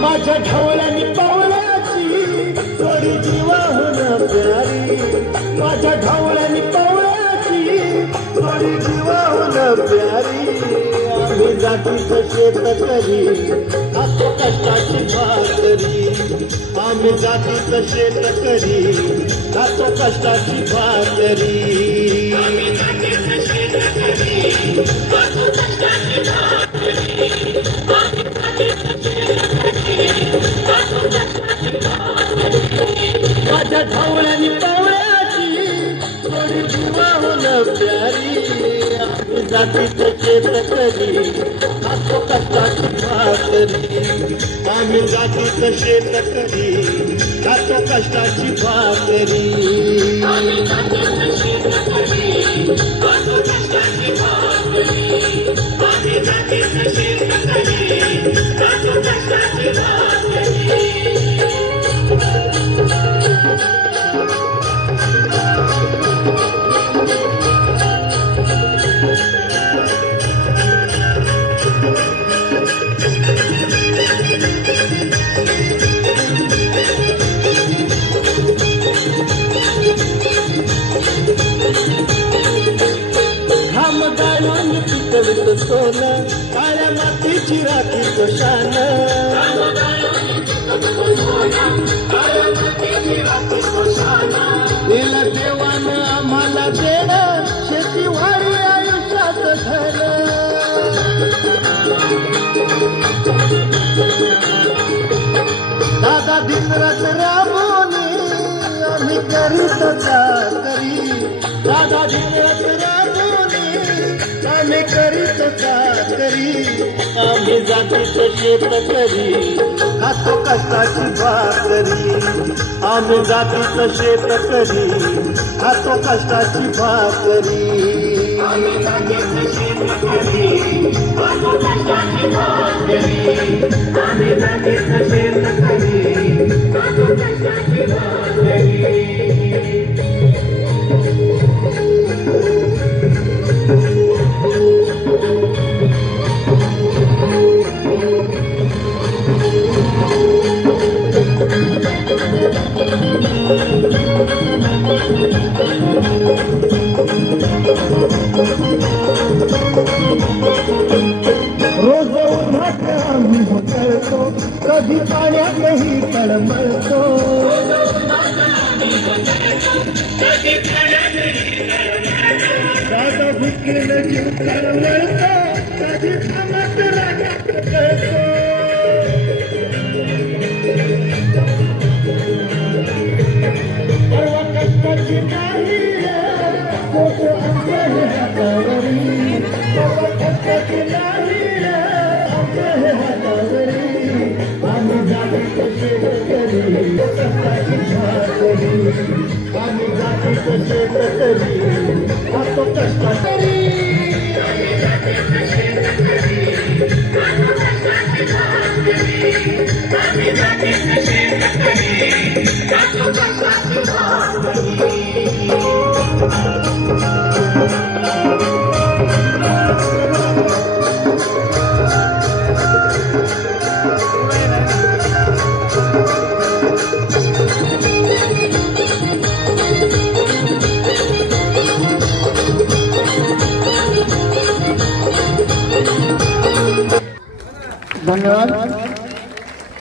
माझ्या ढवळ्यानी पावळ्याची थोडी जीवाहून प्यारी, माझ्या ढवळ्यानी पावळ्याची थोडी जीवाहून प्यारी। आम्ही जातीचं शेतकरी खातो कष्टाची भाकरी, आम्ही जातीचं शेतकरी खातो कष्टाची भाकरी। माझ्या ढवळ्यानी पावळ्याची थोडी जीवाहून प्यारी, आम्ही जातीचं शेतकरी खातो कष्टाची भाकरी, आम्ही जातीचं शेतकरी खातो कष्टाची भाकरी। सोनं काळ्या मातीची राखीचं शान, दिला देवानं आम्हाला देणं शेतीवाडी आयुष्याचं धन। दादा दिनरात राबवणे आम्ही करीत चाकरी, दादा दिनरात राबवणे आम्ही करीत चाकरी। आम्ही जातीचं शेतकरी खातो कष्टाची भाकरी, आम्ही जातीचं शेतकरी खातो कष्टाची भाकरी। आम्ही जातीचं शेतकरी खातो कष्टाची भाकरी, आम्ही जातीचं शेतकरी खातो कष्टाची भाकरी। रोज उन्हात आम्ही उतरतो, कधी पाण्यातही तळमळतो, दादा भुकेला जीव तळमळतो, कधी कामात रागात कळतो। परवा कष्टाची नाही पोट आमच्या हातावरी, परवा कष्टाची नाही आमच्या हातावरी। आम्ही जातीचं शेतकरी कष्टाची भाकरी, आम्ही जातीचं शेतकरी खातो कष्टाची। आम्ही जातीचं शेतकरी खातो कष्टाची भाकरी, आम्ही जातीचं शेतकरी खातो कष्टाची भाकरी। धन्यवाद।